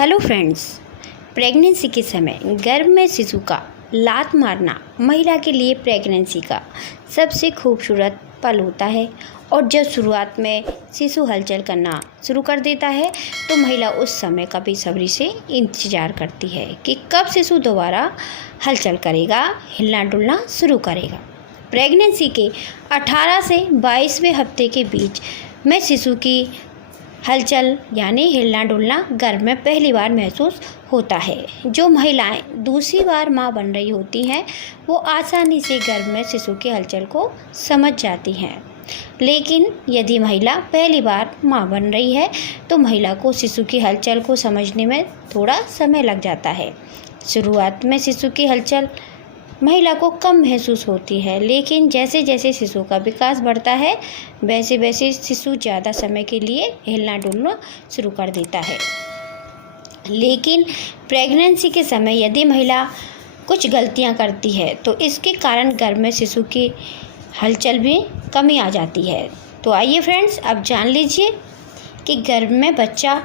Hello friends, pregnancy के समय गर्भ में शिशु का लात मारना महिला के लिए प्रेगनेंसी का सबसे खूबसूरत पल होता है। और जब शुरुआत में शिशु हलचल करना शुरू कर देता है तो महिला उस समय का बेसब्री से इंतज़ार करती है कि कब शिशु दोबारा हलचल करेगा, हिलना डुलना शुरू करेगा। प्रेगनेंसी के 18 से 22वें हफ्ते के बीच में शिशु की हलचल यानी हिलना डुलना गर्भ में पहली बार महसूस होता है। जो महिलाएं दूसरी बार मां बन रही होती हैं वो आसानी से गर्भ में शिशु की हलचल को समझ जाती हैं, लेकिन यदि महिला पहली बार मां बन रही है तो महिला को शिशु की हलचल को समझने में थोड़ा समय लग जाता है। शुरुआत में शिशु की हलचल महिला को कम महसूस होती है, लेकिन जैसे जैसे शिशु का विकास बढ़ता है वैसे वैसे शिशु ज़्यादा समय के लिए हिलना डुलना शुरू कर देता है। लेकिन प्रेगनेंसी के समय यदि महिला कुछ गलतियां करती है तो इसके कारण गर्भ में शिशु की हलचल भी कमी आ जाती है। तो आइए फ्रेंड्स, अब जान लीजिए कि गर्भ में बच्चा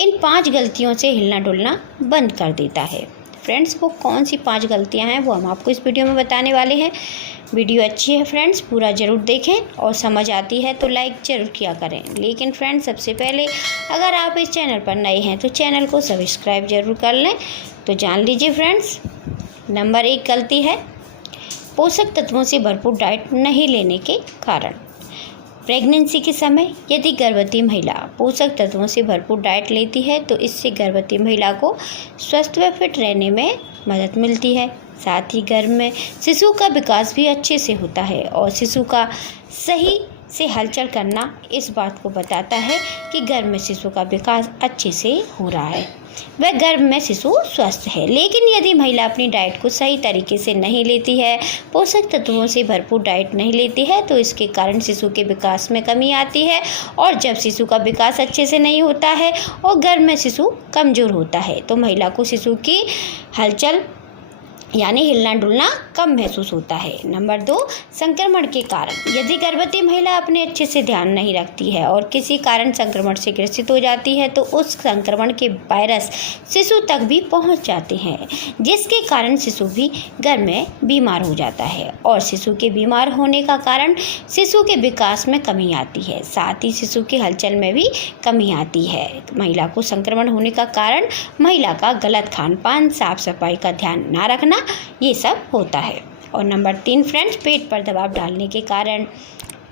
इन 5 गलतियों से हिलना डुलना बंद कर देता है। फ्रेंड्स, वो कौन सी 5 गलतियां हैं वो हम आपको इस वीडियो में बताने वाले हैं। वीडियो अच्छी है फ्रेंड्स, पूरा ज़रूर देखें और समझ आती है तो लाइक ज़रूर किया करें। लेकिन फ्रेंड्स, सबसे पहले अगर आप इस चैनल पर नए हैं तो चैनल को सब्सक्राइब ज़रूर कर लें। तो जान लीजिए फ्रेंड्स, नंबर 1 गलती है पोषक तत्वों से भरपूर डाइट नहीं लेने के कारण। प्रेगनेंसी के समय यदि गर्भवती महिला पोषक तत्वों से भरपूर डाइट लेती है तो इससे गर्भवती महिला को स्वस्थ व फिट रहने में मदद मिलती है। साथ ही गर्भ में शिशु का विकास भी अच्छे से होता है और शिशु का सही से हलचल करना इस बात को बताता है कि गर्भ में शिशु का विकास अच्छे से हो रहा है, वह गर्भ में शिशु स्वस्थ है। लेकिन यदि महिला अपनी डाइट को सही तरीके से नहीं लेती है, पोषक तत्वों से भरपूर डाइट नहीं लेती है तो इसके कारण शिशु के विकास में कमी आती है। और जब शिशु का विकास अच्छे से नहीं होता है और गर्भ में शिशु कमज़ोर होता है तो महिला को शिशु की हलचल यानी हिलना डुलना कम महसूस होता है। नंबर 2, संक्रमण के कारण। यदि गर्भवती महिला अपने अच्छे से ध्यान नहीं रखती है और किसी कारण संक्रमण से ग्रसित हो जाती है तो उस संक्रमण के वायरस शिशु तक भी पहुंच जाते हैं, जिसके कारण शिशु भी गर्भ में बीमार हो जाता है। और शिशु के बीमार होने का कारण शिशु के विकास में कमी आती है, साथ ही शिशु की हलचल में भी कमी आती है। महिला को संक्रमण होने का कारण महिला का गलत खान पान, साफ सफाई का ध्यान ना रखना, ये सब होता है। और नंबर 3 फ्रेंड्स, पेट पर दबाव डालने के कारण।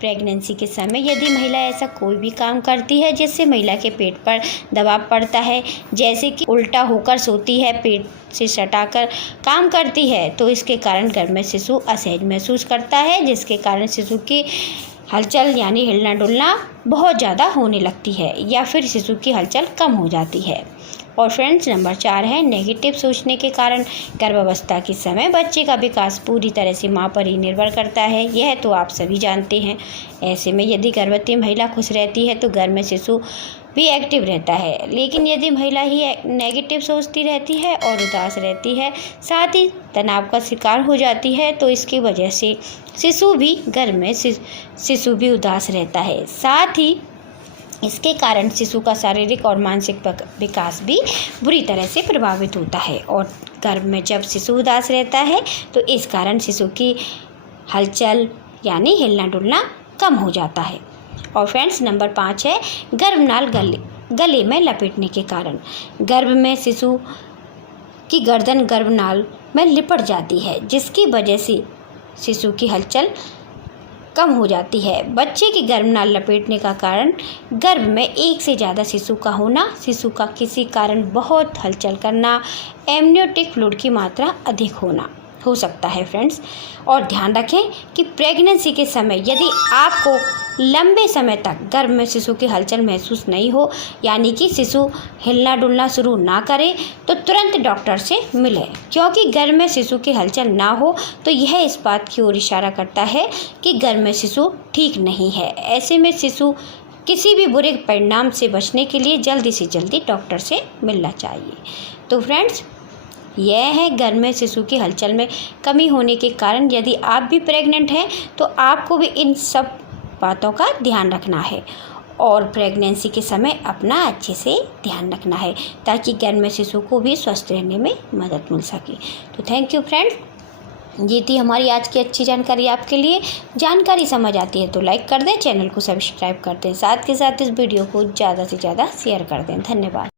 प्रेगनेंसी के समय यदि महिला ऐसा कोई भी काम करती है जिससे महिला के पेट पर दबाव पड़ता है, जैसे कि उल्टा होकर सोती है, पेट से सटाकर काम करती है, तो इसके कारण गर्भ में शिशु असहज महसूस करता है, जिसके कारण शिशु की हलचल यानी हिलना डुलना बहुत ज़्यादा होने लगती है या फिर शिशु की हलचल कम हो जाती है। और फ्रेंड्स, नंबर 4 है नेगेटिव सोचने के कारण। गर्भावस्था के समय बच्चे का विकास पूरी तरह से मां पर ही निर्भर करता है, यह तो आप सभी जानते हैं। ऐसे में यदि गर्भवती महिला खुश रहती है तो गर्भ में शिशु भी एक्टिव रहता है, लेकिन यदि महिला ही नेगेटिव सोचती रहती है और उदास रहती है, साथ ही तनाव का शिकार हो जाती है, तो इसकी वजह से शिशु भी गर्भ में शिशु भी उदास रहता है। साथ ही इसके कारण शिशु का शारीरिक और मानसिक विकास भी बुरी तरह से प्रभावित होता है। और गर्भ में जब शिशु उदास रहता है तो इस कारण शिशु की हलचल यानी हिलना डुलना कम हो जाता है। और फ्रेंड्स, नंबर 5 है गर्भनाल गले में लपेटने के कारण। गर्भ में शिशु की गर्दन गर्भनाल में लिपट जाती है, जिसकी वजह से शिशु की हलचल कम हो जाती है। बच्चे की गर्भनाल लपेटने का कारण गर्भ में एक से ज़्यादा शिशु का होना, शिशु का किसी कारण बहुत हलचल करना, एमनियोटिक फ्लूइड की मात्रा अधिक होना हो सकता है फ्रेंड्स। और ध्यान रखें कि प्रेगनेंसी के समय यदि आपको लंबे समय तक गर्भ में शिशु की हलचल महसूस नहीं हो, यानी कि शिशु हिलना डुलना शुरू ना करे, तो तुरंत डॉक्टर से मिलें, क्योंकि गर्भ में शिशु की हलचल ना हो तो यह इस बात की ओर इशारा करता है कि गर्भ में शिशु ठीक नहीं है। ऐसे में शिशु किसी भी बुरे परिणाम से बचने के लिए जल्दी से जल्दी डॉक्टर से मिलना चाहिए। तो फ्रेंड्स, यह है गर्भ में शिशु की हलचल में कमी होने के कारण। यदि आप भी प्रेग्नेंट हैं तो आपको भी इन सब बातों का ध्यान रखना है। और प्रेगनेंसी के समय अपना अच्छे से ध्यान रखना है ताकि गर्भ में शिशु को भी स्वस्थ रहने में मदद मिल सके। तो थैंक यू फ्रेंड्स, ये थी हमारी आज की अच्छी जानकारी आपके लिए। जानकारी समझ आती है तो लाइक कर दें, चैनल को सब्सक्राइब कर दें, साथ के साथ इस वीडियो को ज़्यादा से ज़्यादा शेयर कर दें। धन्यवाद।